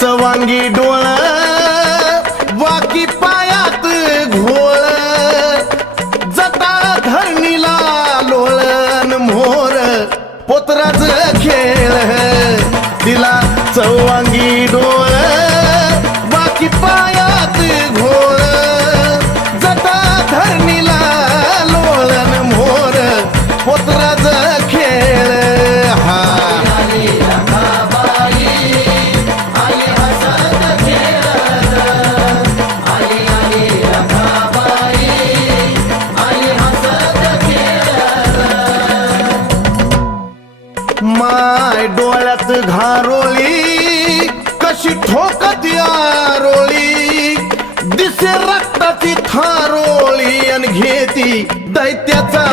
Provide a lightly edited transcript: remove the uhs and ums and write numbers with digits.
चवांगी डोळ वाकी पायात घोळ जटा धरणीला लोळण मोर पोतराज खेळ तिला चवांगी डोळ वाकी पायात घोळ जटा धरणीला लोळण मोर पोतराज खेळ हा माय डोळ्यात घारोळी कशी ठोकत यारोळी दिसे रक्ताची थारोळी आणि घेती दैत्याचा